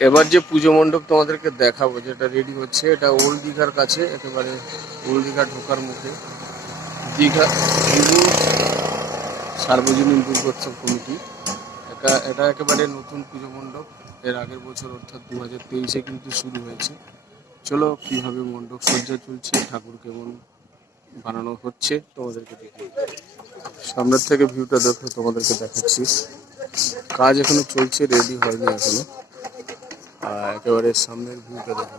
এবার যে পুজো মণ্ডপ তোমাদেরকে দেখাবো, যেটা রেডি হচ্ছে, এটা ওল্ড দীঘার কাছে, একেবারে ওল্ড দীঘা ঢোকার মুখে। দীঘা হিন্দু সার্বজনীন দুর্গোৎসব কমিটি, এটা একেবারে নতুন পুজো মণ্ডপ। এর আগের বছর অর্থাৎ 2023-এ কিন্তু শুরু হয়েছে। চলো কিভাবে মণ্ডপ সজ্জা চলছে, ঠাকুর কেমন বানানো হচ্ছে তোমাদেরকে দেখি। সামনের থেকে ভিউটা দেখো, তোমাদেরকে দেখাচ্ছি। কাজ এখনো চলছে, রেডি হয়নি এখনো। একেবারে সামনের ভিউটা দেখো,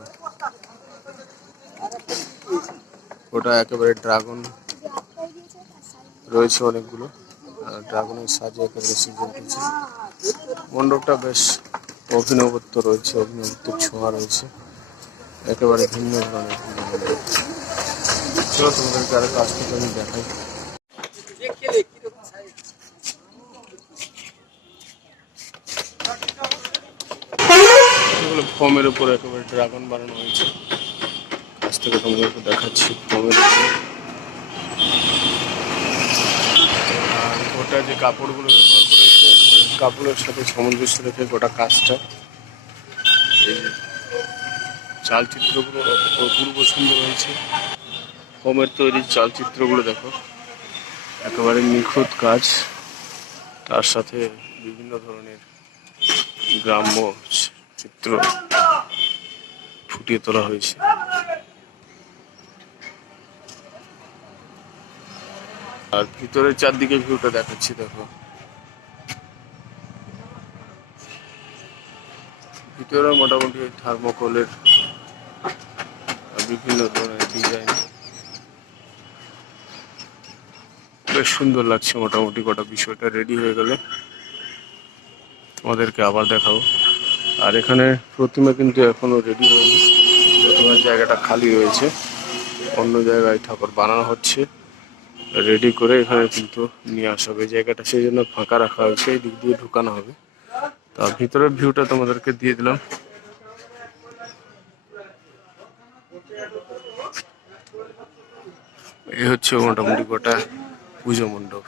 ওটা একেবারে ড্রাগন রয়েছে অনেকগুলো, ড্রাগনের সাজে একেবারে সিজন রয়েছে। মণ্ডপটা বেশ অভিনবত্ব রয়েছে, অভিনবত্বের ছোঁয়া রয়েছে, একেবারে ভিন্ন ধরনের মণ্ডপ। চলো তোমাদেরকে আরো কাজ করতে আমি দেখাই। ফর্মের উপর একেবারে ড্রাগন বানানো হয়েছে, কাছ থেকে তোমাদেরকে দেখাচ্ছি ফর্মের উপর। আর গোটা যে কাপড়গুলো ব্যবহার করেছে, একেবারে কাপড়ের সাথে সামঞ্জস্য রেখে গোটা কাজটা, এই যে চালচিত্রগুলো অপূর্ব সুন্দর হয়েছে। ফর্মের তৈরি চালচিত্রগুলো দেখো, একেবারে নিখুঁত কাজ, তার সাথে বিভিন্ন ধরনের গ্রাম্য চিত্র ফুটিয়ে তোলা হয়েছে। আর ভিতরের চারদিকে ভিউটা দেখাচ্ছি দেখো, ভিতরে মোটামুটি থার্মোকলের বিভিন্ন ধরনের ডিজাইন, বেশ সুন্দর লাগছে। মোটামুটি গোটা বিষয়টা রেডি হয়ে গেলে তোমাদেরকে আবার দেখাবো। আর এখানে প্রতিমা কিন্তু এখনো রেডি হয়নি, প্রতিমার জায়গাটা খালি রয়েছে, অন্য জায়গায় ঠাকুর বানানো হচ্ছে। রেডি করে এখানে কিন্তু নিয়ে আসা হবে, জায়গাটা সেই জন্য ফাঁকা রাখা হয়েছে, এই দিক দিয়ে ঢুকানো হবে। তার ভিতরের ভিউটা তোমাদেরকে দিয়ে দিলাম। এই হচ্ছে মোটামুটি গোটা পুজো মণ্ডপ।